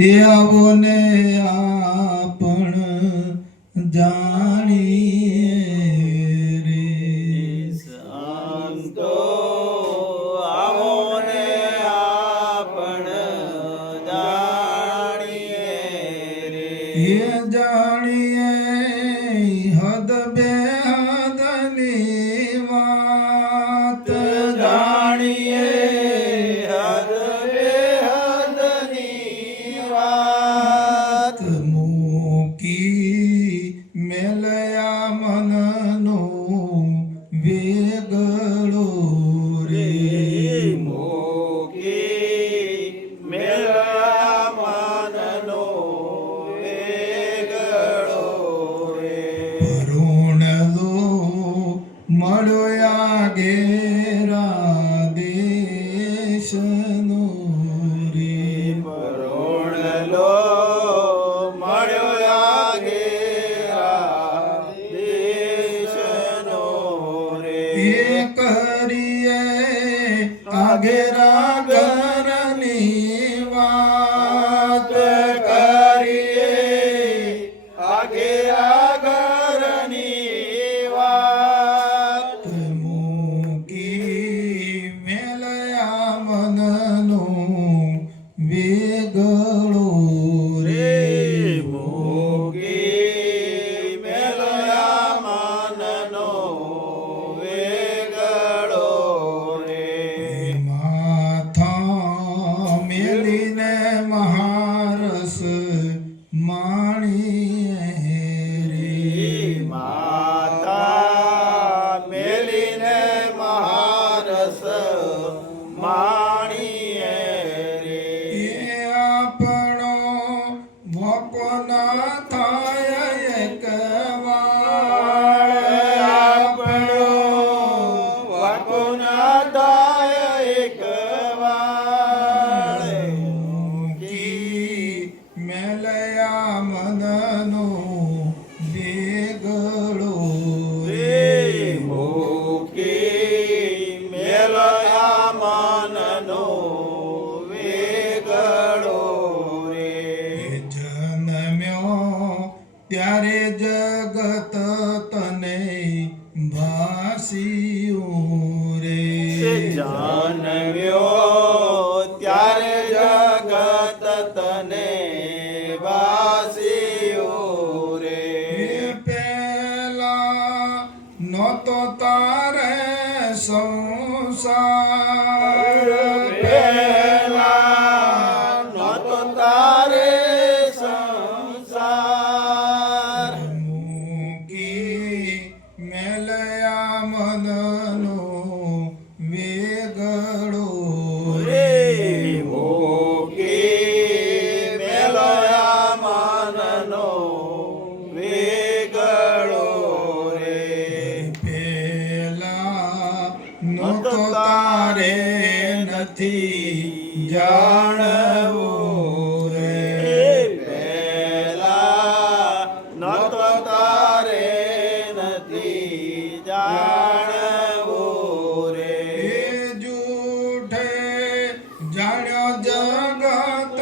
એ આવો ને આપણ જાણીએ રે સંતો આવો ને આપણ જાણીએ રે એ જાણીએ હદ બેહદની વાત જાણીએ હદ બેહદની વાત મૂકી મેલયા મનનો વેગળો રે મૂકી મેળા મનનો વેગળો રે ભરૂણલો મળ્યા ઘેરા દેશનો રે પરોણલો મળ્યો આગેરા દેશનો રે એ કરીએ આગેરા ઘરની વાત કરીએ આગેરા ઘરની વાત મૂકી મેલયા મનનો વેગળો રે મૂકી મેલયા મનનો વેગળો રે માથા મેલીને મહારસ માણીએ રે માતા મેલીને મહારસ માણીએ રે એ આપણો મોકો ના થાય એક વાર આપણો વાકો ના દાય એક વાર મૂકી મેલયા મનનો વેગળો રે મૂકી મેલયા મનનો વેગળો રે જન્મ્યો ત્યારે જગત તને ભાસ્યું રે જન્મ્યો ત્યારે જગત તને વાસ્યું રે પેલા નહોતો તારે સંસાર પહેલા નહોતો તારે સંસાર મૂકી મેલયા મનનો વેગળો રે મૂકી મેલયા મનનો વેગળો રે પેલા નહોતો તારે નથી જાણવું રે પહેલા નહોતો તારે નથી જાણવું રે એ જૂઠે જાણ્યો જગત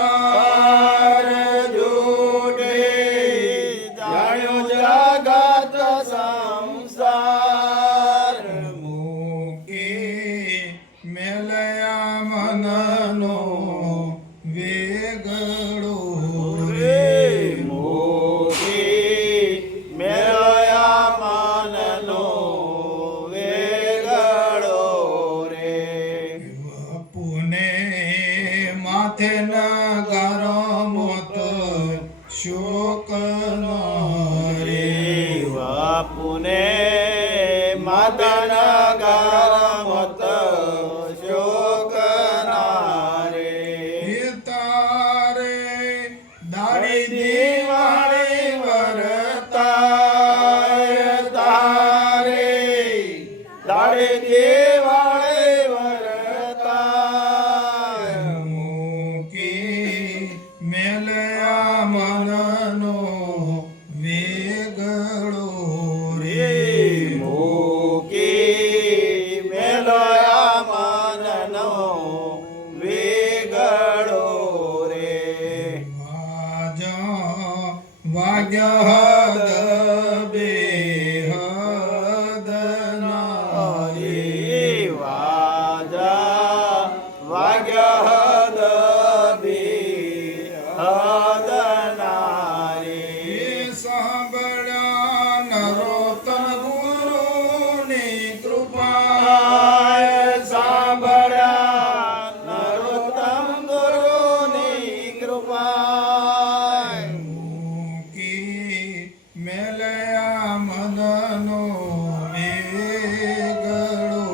સંસાર જોડે જાણ્યો જગત સંસાર મૂકી મેલયા મનનો વેગળો રે મૂકી મેળયા મનનો વેગળો રે પુને માથે નગારો મોત શોક રે બાપુને માતાના ગારમત શોક નારે તારે દાડી દિવાળી વરતાય તારે દાડે દેવાળે વરતાય મૂકી મેલયા મનનો વાગ્ય હદ બેહદ નારી વાજા વાગ્ય હદ બેહદ નારી સાંભળ્યા નરોત્તમ ગુરુની કૃપા સાંભળ્યા નરોત્તમ ગુરુની કૃપા મૂકી મેલયા મદનો વેગળો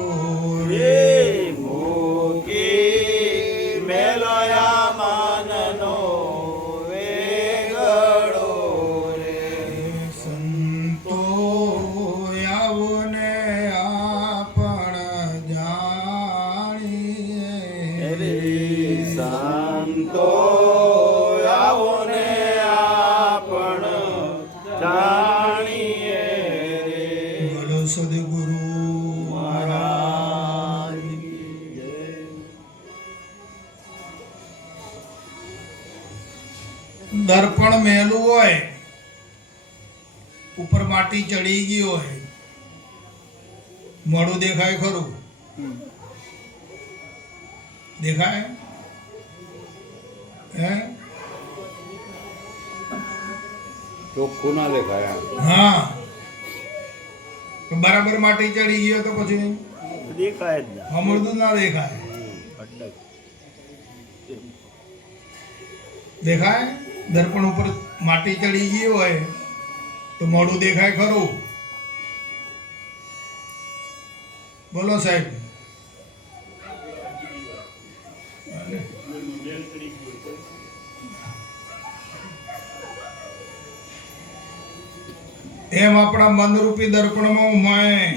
રે રે મૂકી મેલયા માનનો વેગળો રે સંતો આવને આપણ જાણીએ રે સંતો આવો ને આપણ જાણીએ રે બોલો સદગુરુ મહારાજ કી જય. દર્પણ મેલું હોય ઉપર માટી ચડી ગઈ હોય મોઢું દેખાય ખરું દેખાય હે ચોખ્ખું ના દેખાય હા તો બરાબર માટી ચડી ગયો તો પછી દેખાય જ ના અમૃતું ના દેખાય દેખાય દર્પણ ઉપર માટી ચડી ગઈ હોય તો મોઢું દેખાય ખરું બોલો સાહેબ એમ આપણા મનરૂપી દર્પણમાં ઉમાય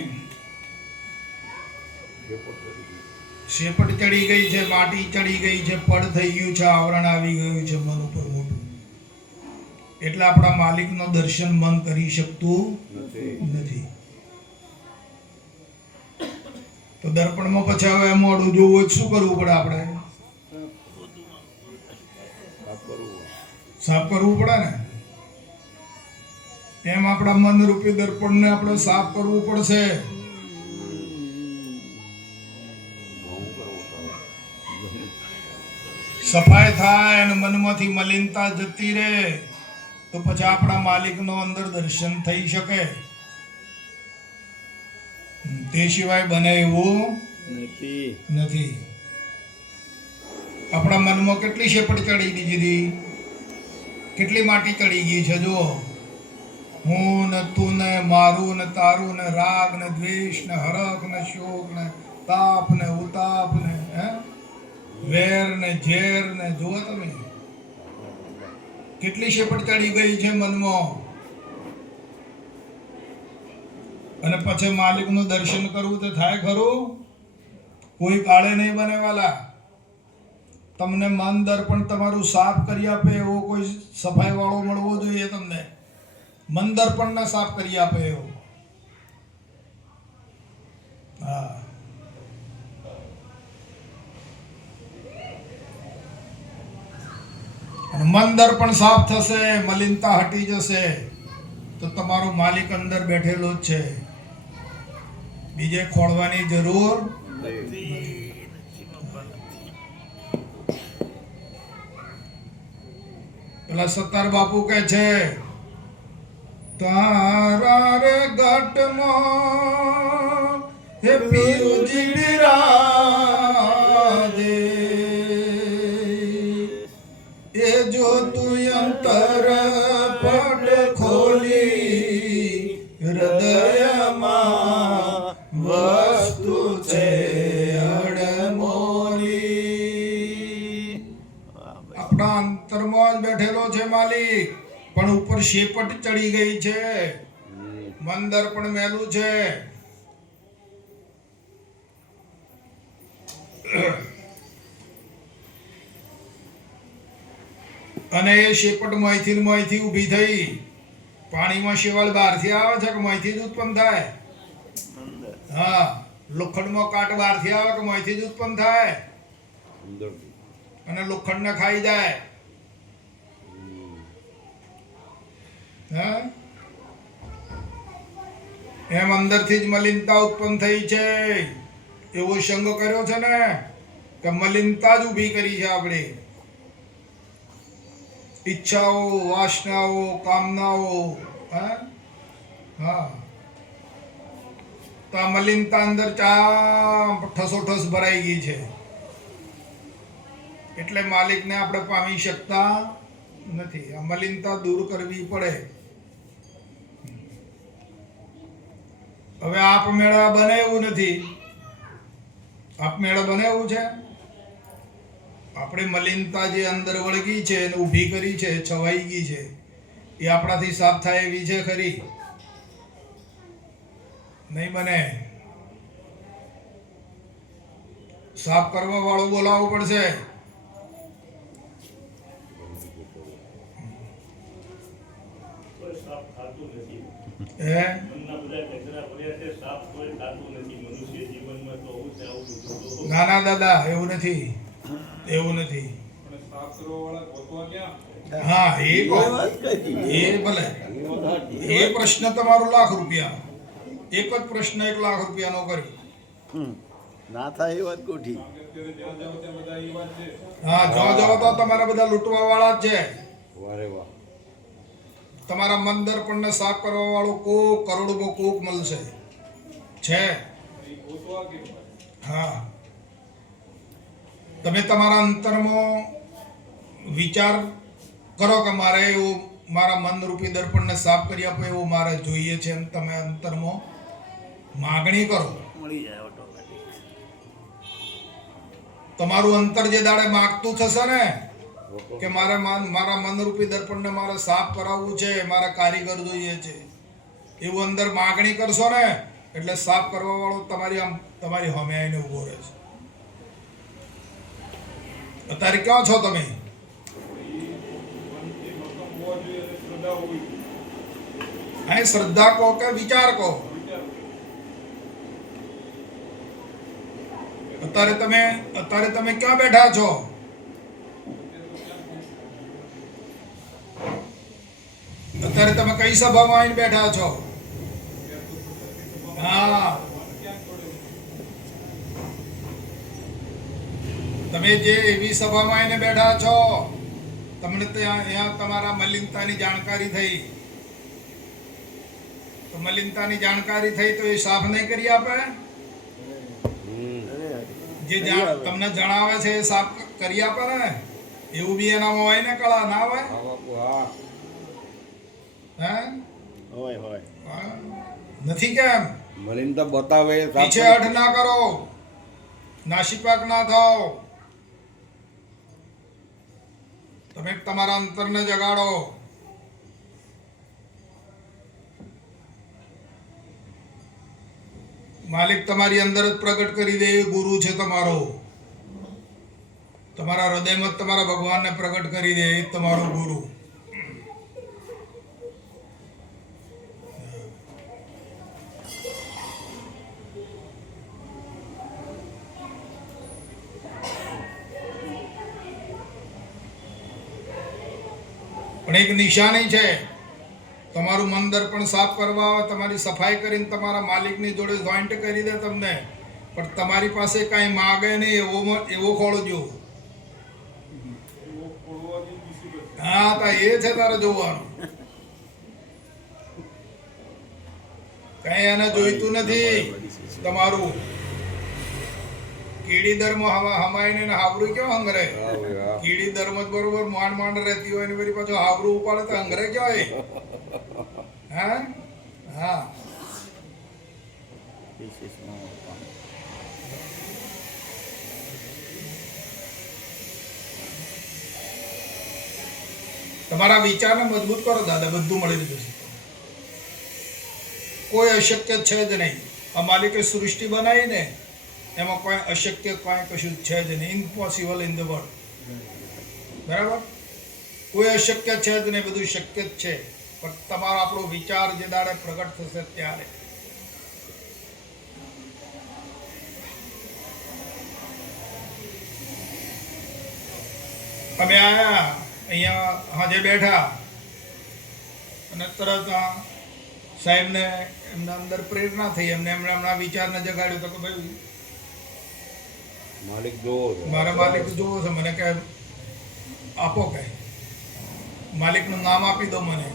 શેપટ ચડી ગઈ છે માટી ચડી ગઈ છે પડ થઈ ગયું છે આવરણ આવી ગયું છે મન ઉપર મોટું એટલે આપણા માલિકનો દર્શન મન કરી શકતું નથી તો દર્પણમાં પછી હવે મોઢું જોવું હોય તો શું કરવું પડે આપણે સાફ કરવું પડે ને એમ આપણા મન રૂપી દર્પણને આપણે સાફ કરવું પડશે સફાઈ થાય અને મનમાંથી મલિનતા જતી રહે તો પછી આપણા માલિકનો અંદર દર્શન થઈ શકે તે સિવાય બને એવું નથી આપણા મનમાં કેટલી શેપટ ચડી દીધી કેટલી માટી ચડી ગઈ છે જો હું ને તું ને મારું ને તારું ને રાગ ને દ્વેષ ને હરખ ને શોક ને તાપ ને ઉતાપ ને હે વેર ને ઝેર ને જુઓ તમે કેટલી શેપટ ચડી ગઈ છે મનમાં અને પછી માલિકનું દર્શન કરવું તો થાય ખરું કોઈ કાળે નહીં બને વાલા તમને મન દર્પણ તમારું સાફ કરી આપે એવો કોઈ સફાઈ વાળો મળવો જોઈએ તમને મન દર્પણને સાફ કરી આપે એવો હા અને મન દર્પણ સાફ થશે મલિનતા હટી જશે તો તમારો માલિક અંદર બેઠેલો જ છે બીજે ખોળવાની જરૂર પેલા સત્તાર બાપુ કે છે તારા રે ઘટમાં હે પિયુજી બિરાજે એ જો તું અંતર પટ ખોલી હૃદયમાં વસ્તુ છે અડમોલી આપણા અંતરમાં જ બેઠેલો છે માલિક પણ ઉપર શેપટ ચડી ગઈ છે મન દર્પણ મેલું છે અને એ શેપટ મોંથી ઊભી થઈ પાણીમાં શેવાળ બહારથી આવે છે કે મોંથી જ ઉત્પન્ન થાય હા લોખંડમાં કાટ બહારથી આવે કે મોંથી જ ઉત્પન્ન થાય અને લોખંડને ખાઈ જાય હા, એમ અંદરથી જ મલિનતા ઉત્પન્ન થઈ છે. એવો સંગ કર્યો છે ને કે મલિનતા જ ઊભી કરી છે. આપણે ઈચ્છાઓ, વાસનાઓ, કામનાઓ, હા હા, તો આ મલિનતા અંદર ઠસોઠસ ભરાઈ ગઈ છે. એટલે માલિકને આપણે પામી શકતા નથી. આ મલિનતા દૂર કરવી પડે. હવે આપમેળા બને એવું નથી. આપમેળા બને એવું છે? આપણે મલિનતા જે અંદર વળગી છે એને ઊભી કરી છે, છવાઈ ગઈ છે, એ આપણાથી સાફ થાય એવી છે ખરી? નહીં બને. સાફ કરવા વાળો બોલાવવો પડશે. હે? ના ના દાદા, એવું નથી. એવું નથી. હા, એ ભલે. એ પ્રશ્ન તમારો ₹1,00,000. એક જ પ્રશ્ન ₹1,00,000 નો કરી. ના થાય એ વાત કોઠી. હા, જો તો તમારા બધા લૂંટવા વાળા જ છે. વારે વાહ. તમારા મન દર્પણને સાફ કરવા વાળો કોક કરોડમાં કોક મળશે. છે. હા, તમે તમારા અંતરમાં વિચાર કરો કે મારે એવું મારા મનરૂપી દર્પણને સાફ કરી આપો એવું મારે જોઈએ છે. એમ તમે અંતરમાં માગણી કરો, મળી જાય ઓટોમેટિક. તમારું અંતર જે દાડે માગતું થશે ને કે મારે મારા મનરૂપી દર્પણને મારે સાફ કરાવવું છે, મારા કારીગર જોઈએ છે, એવું અંદર માગણી કરશો ને એટલે સાફ કરવા વાળો તમારી સામે આવીને ઊભો રહે છે. અત્યારે ક્યાં છો તમે? અહીં શ્રદ્ધા કહો કે વિચાર કહો? અત્યારે તમે ક્યાં બેઠા છો? અત્યારે તમે કઈ સભામાં આવીને બેઠા છો? હા, તમે જે એવી સભામાં આવીને બેઠા છો, તમને ત્યાં તમારા મલિનતાની જાણકારી થઈ. તો મલિનતાની જાણકારી થઈ તો એ સાફ નહીં કરી આપે? જે તમને જણાવે છે એ સાફ કરી આપે ને? એવું બી એનામાં હોય ને કળા? ના હોય? હે? હોય. નથી કેમ? મલિનતા બતાવે. પીછે હઠ ના કરો, નાસીપાક ના થાઓ. તમે તમારા અંતરને જગાડો. માલિક તમારી અંદર જ પ્રગટ કરી દે એ ગુરુ છે તમારો. તમારા હૃદયમાં જ તમારા ભગવાનને પ્રગટ કરી દે એ તમારો ગુરુ. પણ એક નિશાની છે, તમારું મન દર્પણ સાફ કરવા આવે, તમારી સફાઈ કરીને તમારા માલિકની જોડે જોઈન્ટ કરી દે તમને, પણ તમારી પાસે કાંઈ માગે નહીં એવો ખોળજો. હા, તો એ છે તારે જોવાનું. કઈ એને જોઈતું નથી તમારું. કીડી ધર્મ હમાઈને હાવરું ક્યાં હંગરે? કીડી ધર્મ જ બરોબર માંડ રહેતી હોય ને પછી પાછું હાવરું ઉપાડે તો હંગરે ક્યાં? હા હા, તમારા વિચારને મજબૂત કરો દાદા, બધું મળી જશે. કોઈ અશક્ય છે જ નહીં. આ માલિકે સૃષ્ટિ બનાવી ને એમાં કોઈ અશક્ય કોઈ કશું છે જ નહીં. Impossible in the world. બરાબર? કોઈ અશક્ય છે જ નહીં, બધું શક્ય જ છે. પણ તમારો આપણો વિચાર જે દાડે પ્રગટ થશે ત્યારે. તમે આયા અહીંયા હાજે બેઠા, અને તરત આ સાહેબને એમના અંદર પ્રેરણા થઈ, એમને હમણાં વિચારને જગાડ્યો તો કે ભાઈ માલિક જોવો છે. મારા માલિક જોવો છે, મને કે આપો, કે માલિકનું નામ આપી દો મને.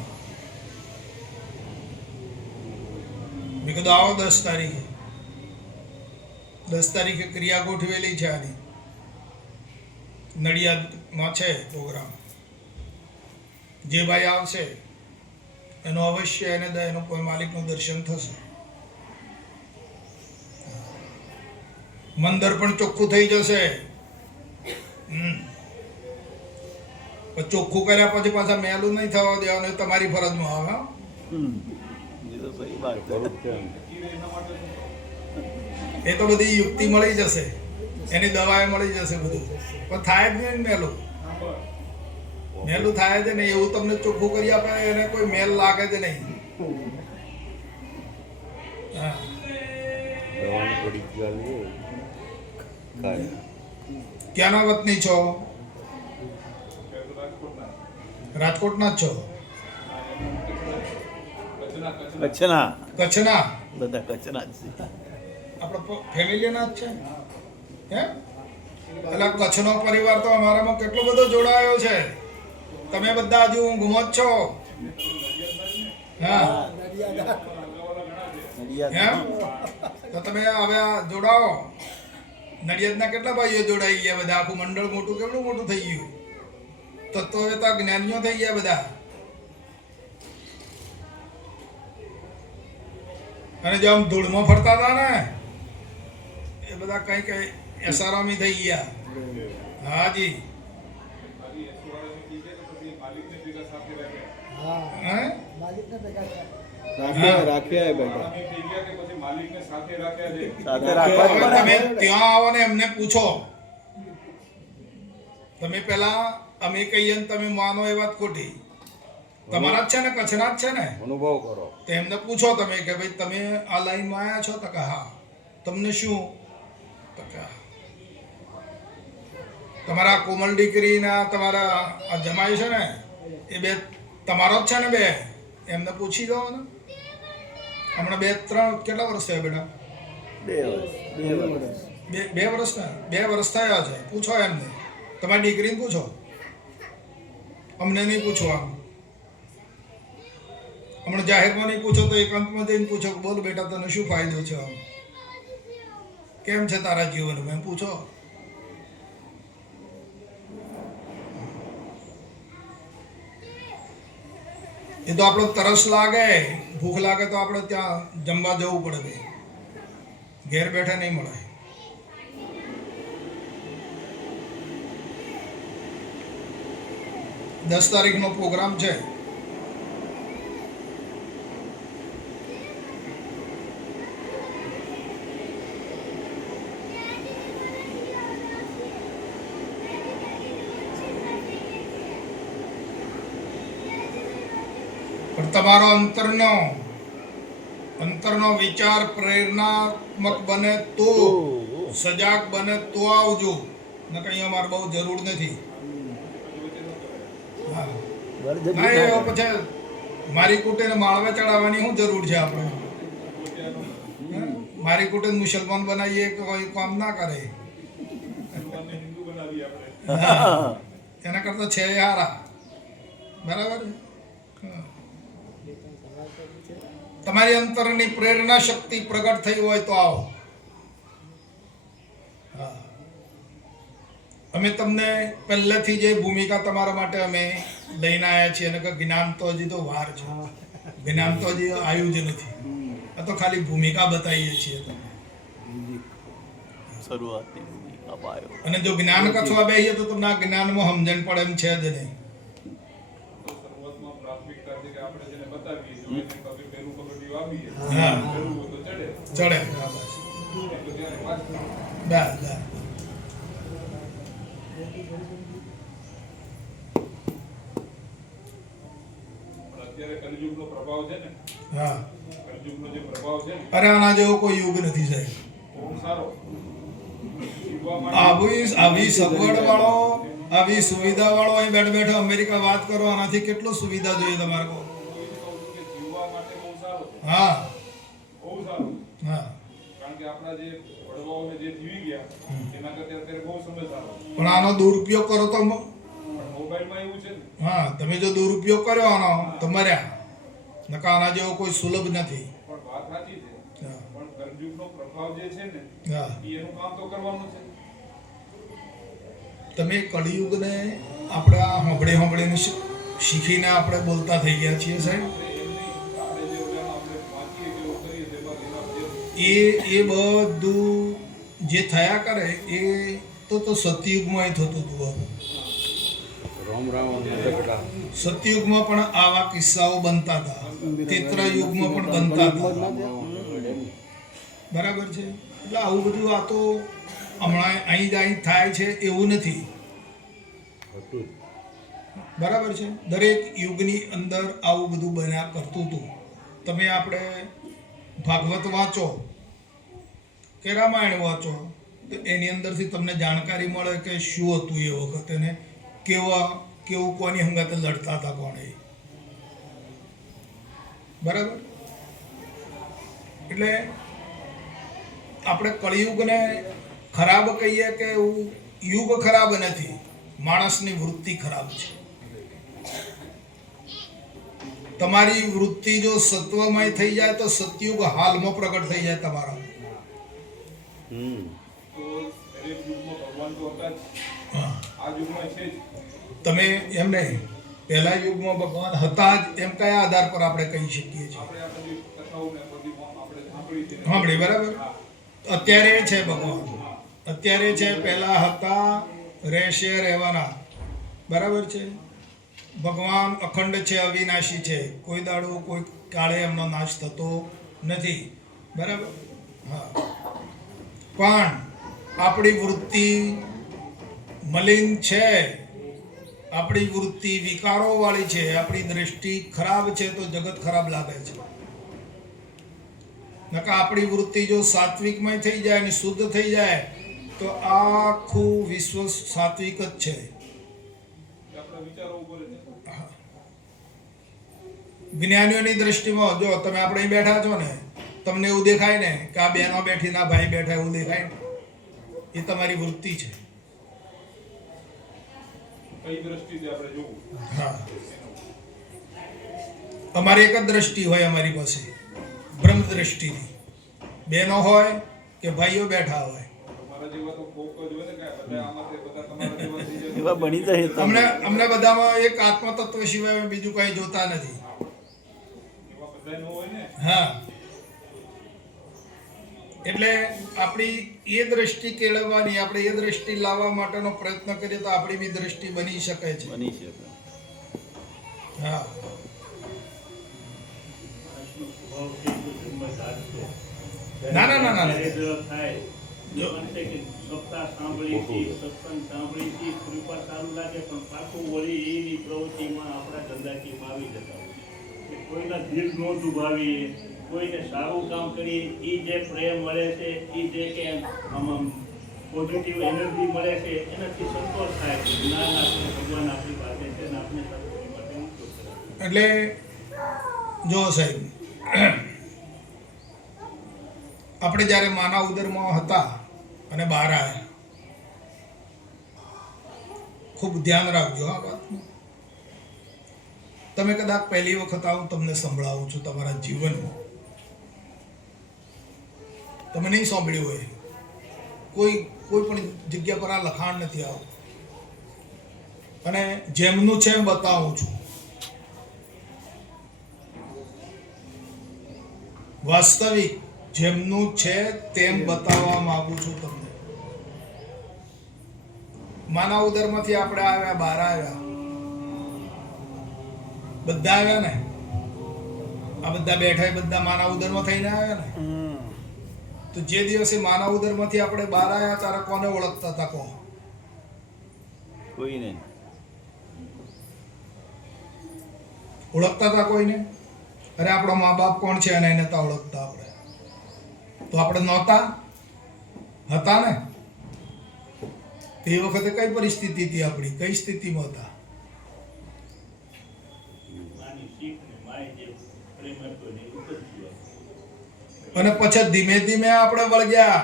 મેં કીધું આવો 10 તારીખે. 10 તારીખે ક્રિયા ગોઠવેલી છે આની, નડિયાદમાં છે પ્રોગ્રામ. જે ભાઈ આવશે એનો અવશ્ય એનો કોઈ માલિકનું દર્શન થશે. મંદિર પણ ચોખ્ખું થઈ જશે. પણ ચોખ્ખું કર્યા પછી પાછા મેલું નહીં થવા દેવાનું, એ તમારી ફરજમાં આવે. હા? એ તો સહી વાત કરું જ છે. એ તો બધી યુક્તિ મળી જશે, એની દવાએ મળી જશે બધું, પણ થાય જ નહીં મેલું. મેલું થાય જ નહીં. એવું તમને ચોખ્ખું કરી આપે એને કોઈ મેલ લાગે જ નહીં. હા. દવાની પડી ગયેલી ખાય. ક્યાંના વતની છો? રાજકોટના જ છો? કચ્છના કચ્છના? બધા કચ્છના જ છે. આપણા ફેમિલીના જ છે હે? એટલે કચ્છનો પરિવાર તો અમારામાં કેટલો બધો જોડાયો છે. તમે બધા હજુ ગુમો જ છો. હા, એમ? તો તમે હવે જોડાઓ. નડિયાદના કેટલા ભાઈઓ જોડાઈ ગયા બધા? આખું મંડળ મોટું કેવડું મોટું થઈ ગયું. તત્વવેતા જ્ઞાનીઓ થઈ ગયા બધા. અને જો આમ ધૂળમાં ફરતા હતા ને એ બધા કઈ કઈ એસારામી થઈ ગયા. હાજી. હે? રાખ્યા બેટા સાથે હવે રાખવા તમે ત્યાં આવો ને એમને પૂછો. તમે પેલા અમે કહીએ ને તમે માનો એ વાત ખોટી. તમારા જ છે ને, કચ્છના જ છે ને? અનુભવ કરો. તો એમને પૂછો તમે કે ભાઈ તમે આ લાઈનમાં આવ્યા છો? તો કે હા. તમને શું? તો કે હા. તમારા કોમલ દીકરીના તમારા આ જમાઈ છે ને એ બે તમારો જ છે ને? બે એમને પૂછી દો ને. હમણાં 2-3 કેટલા વર્ષ થયા બેટા? 2 વર્ષ. 2 વર્ષ ને? 2 વર્ષ થયા છે. પૂછો એમને. તમારી દીકરીને પૂછો, અમને નહીં પૂછવાનું. હમણાં જાહેરમાં નહીં પૂછો તો એકાંતમાં જઈને પૂછો, બોલ બેટા તને શું ફાયદો છે, કેમ છે તારા જીવનમાં, એમ પૂછો. એ તો આપણો તરસ લાગે, ભૂખ લાગે તો આપણે ત્યાં જમવા જવું પડે ભાઈ. ઘેર બેઠા નહીં મળે. દસ તારીખનો પ્રોગ્રામ છે. પણ તમારો અંતરનો વિચાર પ્રેરણાત્મક બને તો, સજાગ બને તો આવજો. ન કઈ અમારે બહુ જરૂર નથી. હા, એ પછી મારી કુટીને માળવે ચડાવવાની શું જરૂર છે આપણે? મારી કુટીને મુસલમાન બનાવીએ કે કોઈ કામ ના કરે. એના કરતા છે હારા. બરાબર. તમારી અંતરની પ્રેરણા શક્તિ પ્રગટ થઈ હોય તો આવો. અમે તમને પહેલેથી જે ભૂમિકા તમારા માટે અમે લઈને આવ્યા છીએ, અને કે જ્ઞાન તો હજી તો વાર છે, જ્ઞાન તો હજી આવ્યું જ નથી. આ તો ખાલી ભૂમિકા બતાવીએ છીએ તમને. શરૂઆતની ભૂમિકા પાયો. અને જો જ્ઞાન કથવા બેસીએ તો તમને આ જ્ઞાનમાં સમજણ પડે એમ છે જ નહીં. હા, ચડે. બસ. હા, અરે આના જેવો કોઈ યુગ નથી સાહેબ. આવી સગવડ વાળો, આવી સુવિધા વાળો અહીં બેઠો બેઠો અમેરિકા વાત કરો, આનાથી કેટલું સુવિધા જોઈએ તમારે? હા બહુ સારું. હા કારણ કે આપણા જે વડવાઓને જે જીવી ગયા એના કરતા અત્યારે બહુ સમય સારો. પણ આનો દુરુપયોગ કરો તો પણ મોબાઈલમાં એવું છે ને, હા તમે જો દુરુપયોગ કર્યો આનો તો મર્યા નકા આના જેવો કોઈ સુલભ નથી. પણ વાત સાચી છે. હા પણ કલયુગનો પ્રભાવ જે છે ને હા એ એનું કામ તો કરવાનું છે. તમે કળિયુગને આપણે આ સાંભળીને શીખીને આપણે બોલતા થઈ ગયા છીએ સાહેબ. આપણે જે ઓલામાં આપણે વાંચીએ કે એવું કરીએ તેમાં એ બધું જે થયા કરે એ તો સતયુગમાં થતું હતું. રામ રામ નટકડા. સતયુગમાં પણ આવા કિસ્સાઓ બનતા હતા, ત્રેતાયુગમાં પણ બનતા હતા. બરાબર છે. એટલે આવું બધું આ તો હમણાં અહીં જ અહીં થાય છે એવું નથી. બરાબર છે. દરેક યુગની અંદર આવું બધું બન્યા કરતું હતું. તમે આપણે ભાગવત વાંચો કે રામાયણ વાંચો તો એની અંદરથી તમને જાણકારી મળે કે શું હતું એ વખતે ને કેવું કોની હંગાતે લડતા હતા કોણે. બરાબર. એટલે આપણે કળિયુગને ખરાબ કહીએ કે એવું યુગ ખરાબ નથી, માણસની વૃત્તિ ખરાબ છે. તમારી વૃત્તિ જો સત્વમય થઈ જાય તો સતયુગ હાલમાં પ્રગટ થઈ જાય તમારા. તો દરેક યુગમાં ભગવાન તો હતા જ. હા. આ યુગમાં છે જ. તમે એમ નહીં, પહેલા યુગમાં ભગવાન હતા જ એમ કયા આધાર પર આપણે કહી શકીએ છીએ? આપણે આ બધી કથાઓને બધી આપણે સાંભળી છે. સાંભળી બરાબર. અત્યારે છે ભગવાન, અત્યારે છે, પહેલા હતા, રહેશે, રહેવાના. બરાબર છે. ભગવાન અખંડ છે, અવિનાશી છે, કોઈ દાડો કોઈ કાળે એમનો નાશ થતો નથી. બરાબર. હા. પણ આપણી વૃત્તિ મલિન છે, આપણી વૃત્તિ વિકારો વાળી છે, આપણી દ્રષ્ટિ ખરાબ છે તો જગત ખરાબ લાગે છે. નકા આપણી વૃત્તિ જો સાત્વિકમય થઈ જાય અને શુદ્ધ થઈ જાય તો આખું વિશ્વ સાત્વિક જ છે. આપણા વિચારો ઉપર છે. જ્ઞાનીઓની દ્રષ્ટિમાં જો તમે આપણે અહીં બેઠા છો ને, તમને એવું દેખાય ને કે આ બહેનો બેઠી ના ભાઈ બેઠા એવું દેખાય ને, એ તમારી વૃત્તિ છે. કઈ દ્રષ્ટિથી આપણે જોવું. હા. અમારી એક જ દ્રષ્ટિ હોય અમારી પાસે, બ્રહ્મ દ્રષ્ટિની. બહેનો હોય કે ભાઈઓ બેઠા હોય. તમારા જેવા તો કોક જ હોય ને કે બધા આમાંથી બધા તમારા જેવા થઈ જાય. એવા બની જાય તો અમને બધામાં એક આત્મ તત્વ સિવાય બીજું કઈ જોતા નથી. એવા બધા ન હોય ને. હા. એટલે આપણી એ દ્રષ્ટિ કેળવવાની, આપણે એ દ્રષ્ટિ લાવવા માટેનો પ્રયત્ન કરીએ તો આપણી બી દ્રષ્ટિ બની શકે છે. બની શકે. હા. ના ના ના ના ના. જો સપ્તાહ સાંભળી હતી, સત્સંગ સાંભળી હતી, કૃપા સારું લાગે પણ પાછું વળી એની પ્રવૃત્તિમાં આપણા ધંધાકીમાં આવી જતા હોય કે કોઈના દિલ ન દુભાવીએ, કોઈને સારું કામ કરીએ, એ જે પ્રેમ મળે છે, એ જે કે આમાં પોઝિટિવ એનર્જી મળે છે એનાથી સંતોષ થાય છે. જ્ઞાન આપણે ભગવાન આપણી પાસે છે ને આપણે સત્સંગ માટે ઉપયોગ કરે. એટલે જો સાહેબ, આપણે જ્યારે માના ઉદરમાં હતા અને બહાર આવ્યા, ખૂબ ધ્યાન રાખજો આ વાતનું. તમે કદાચ પહેલી વખત આવું તમને સંભળાવું છું તમારા જીવનમાં, તમે નહીં સાંભળ્યું હોય, કોઈ પણ જગ્યા પર આ લખાણ નથી આવું. અને જેમનું છે એમ બતાવું છું. વાસ્તવિક જેમનું છે તેમ બતાવવા માંગુ છું તમને. માનવ ઉદરમાંથી આપણે આવ્યા, બહાર આવ્યા, બધા આવ્યા ને. આ બધા બેઠા એ બધા માનવ ઉદરમાં થઈને આવ્યા ને. તો જે દિવસે માનવ ઉદરમાંથી આપણે બહાર આવ્યા ત્યારે કોને ઓળખતા હતા? કહો. કોઈ નહીં. ઓળખતા હતા કોઈને? અરે આપણો મા બાપ કોણ છે અને એને તો ઓળખતા આપણે. તો આપણે નહોતા, હતા ને. તે વખતે કઈ પરિસ્થિતિ હતી આપણી? કઈ સ્થિતિમાં હતા? માની શીખ ને માય જે પ્રેમ આપ્યો ને એ ઉપજ્યું. અને પછી ધીમે ધીમે આપણે વળગ્યા,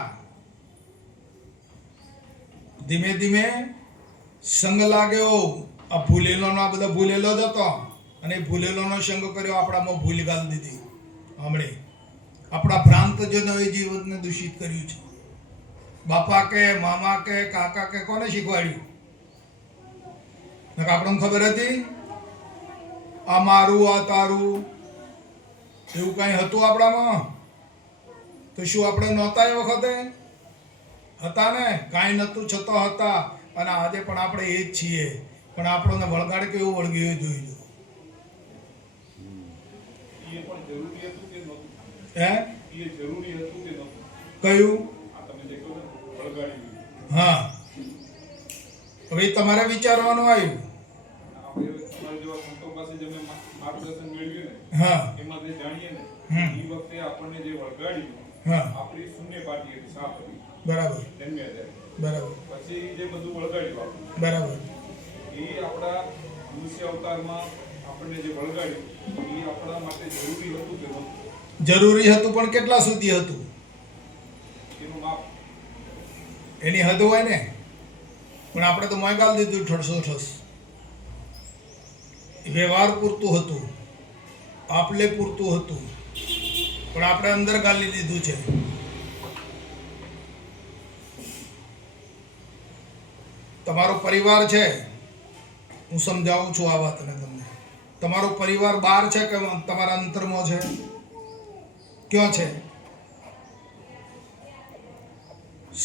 ધીમે ધીમે સંગ લાગ્યો. આ ભૂલેલોનો, આ બધા ભૂલેલો જ હતો, અને એ ભૂલેલોનો સંગ કર્યો, આપણામાં ભૂલ ગાળી દીધી. હમણે આપણા ભ્રાંત જનોએ જીવનને દૂષિત કર્યું છે. બાપા કે મામા કે કાકા કે કોને શીખવાડ્યું? આપણને ખબર હતી આ મારું આ તારું એવું કઈ હતું આપણામાં? તો શું આપણે નહોતા એ વખતે? હતા ને, કાંઈ નહોતું છતાં હતા. અને આજે પણ આપણે એ જ છીએ. પણ આપણને વળગાડ કેવું વળગ્યું એ જોઈ લો. એ પણ જરૂરી હતું કે નહોતું? હે, એ જરૂરી હતું કે નહોતું? કયું? આ તમે જે કહો ને વળગાડી દીધું. હા, હવે તમારે વિચારવાનું આવ્યું. આપણે તમારા જેવા સંતો પાસે જે અમે માર્ગદર્શન મેળવ્યું ને, હા એમાં જે જાણીએ ને, હમ. એ વખતે આપણને જે વળગાડ્યું, હા, આપણી શૂન્ય પાર્ટી હતી, સાફ હતી, બરાબર જન્મ્યા ત્યારે. બરાબર પછી જે બધું વળગાડ્યું આપણે, બરાબર. એ આપણા મનુષ્ય અવતારમાં આપણને જે વળગાડ્યું, એ આપણા માટે જરૂરી હતું કે નહોતું? જરૂરી હતું, પણ કેટલા સુધી હતું? એનું માપ એની હદ હોય ને. પણ આપણે તો મોય ગાળ દીધું ઠસો ઠસ. વ્યવહાર પૂરતું હતું, આપલે પૂરતું હતું, પણ આપણે અંદર ગાળી દીધું છે. તમારો પરિવાર છે, હું સમજાવું છું આ વાતને તમને. તમારો પરિવાર બહાર છે કે તમારા અંતરમાં છે? ક્યાં છે?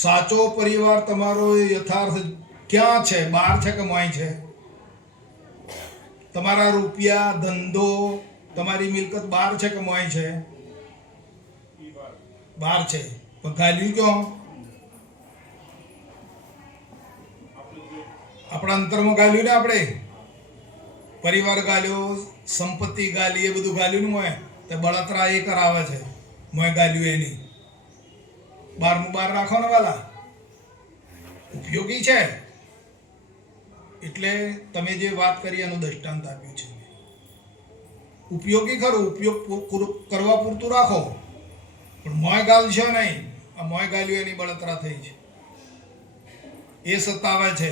સાચો પરિવાર તમારો યથાર્થ ક્યાં છે? બહાર છે કે મોય છે? તમારા રૂપિયા, ધંધો, તમારી મિલકત બહાર છે કે મોય છે? એ વાત બહાર છે. પણ ગાલ્યું ક્યાં? આપણે જે આપણા અંતરમાં ગાલ્યું ને. આપણે પરિવાર ગાલ્યો, સંપત્તિ ગાલી, એ બધું ગાલ્યું ને મોય. તે બળતરા એ કરાવે છે, મોય ગાલ્યું એની. બારનું બાર રાખો ને વાલા, ઉપયોગી છે. એટલે તમે જે વાત કરી એનું દ્રષ્ટાંત આપ્યું છે. ઉપયોગી ખરું, ઉપયોગ કરવા પૂરતું રાખો, પણ મોય ગાલ છે નહીં. આ મોય ગાલ્યું એની બળતરા થઈ છે, એ સતાવે છે.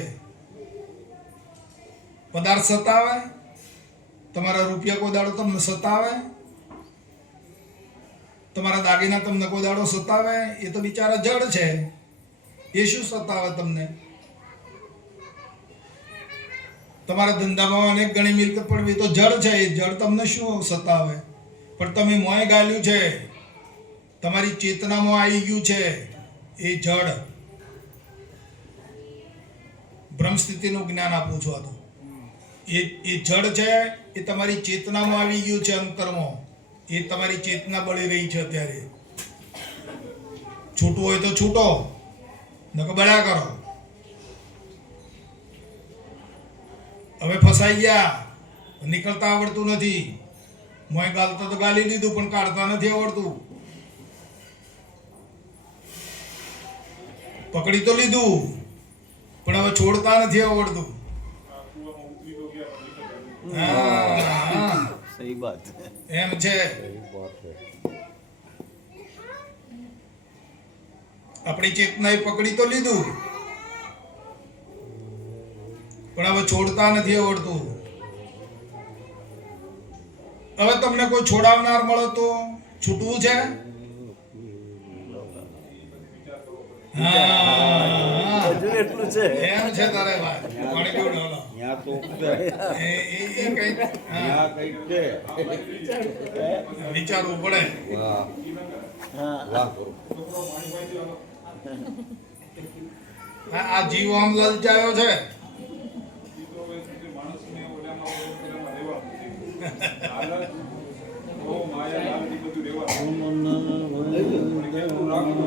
પદાર્થ સતાવે, તમારા રૂપિયા કોઈ દાડો તમને સતાવે, તમારા દાગીના તમને કોઈ દાડો સતાવે? એ તો બિચારા જડ છે, એ શું સતાવે તમને? તમારા ધંધામાં અનેક ઘણી મિલકત પડવી, તો જડ છે, એ જડ તમને શું સતાવે? પણ તમે મોય ગાલ્યું છે, તમારી ચેતનામાં આવી ગયું છે એ જડ. બ્રહ્મ સ્થિતિનું જ્ઞાન આપું છું. આ તો એ જડ છે, એ તમારી ચેતનામાં આવી ગયું છે, અંતરમાં. એ તમારી ચેતના બળી રહી છે અત્યારે. છૂટવું હોય તો છૂટો, નકર બળ્યા કરો. હવે ફસાઈ ગયા, નીકળતા આવડતું નથી. મોય ગાલતા તો ગાલી દીધું, પણ કાઢતા નથી આવડતું. પકડી તો લીધું, પણ હવે છોડતા નથી આવડતું. આ કૂવામાં ઉતરી તો ગયા પણ નીકળતા નથી. હા, સહી બાત એમ છે. સહી બાત છે. આપણી ચેતનાએ પકડી તો લીધું, પણ હવે છોડતા નથી આવડતું. હવે તમને કોઈ છોડાવનાર મળે તો છૂટવું છે? હા, હજુ એટલું છે. એમ છે તારે વાત. પાણી પીવડો હાલો. ત્યાં તો એ કંઈક હા, ત્યાં કઈક છે. વિચારવું પડે. વાહ શ્રીલંકા વાહ. છોકરો પાણી પાઈ દેવાનો. આ જીવ આમ લલચાયો છે. દીકરો હોય છે માણસને ઓલામાં રહેવાનું છે. લાલચ, મોહ, માયા, લાલચ એ બધું રહેવાનું. પણ એટલું રાખવું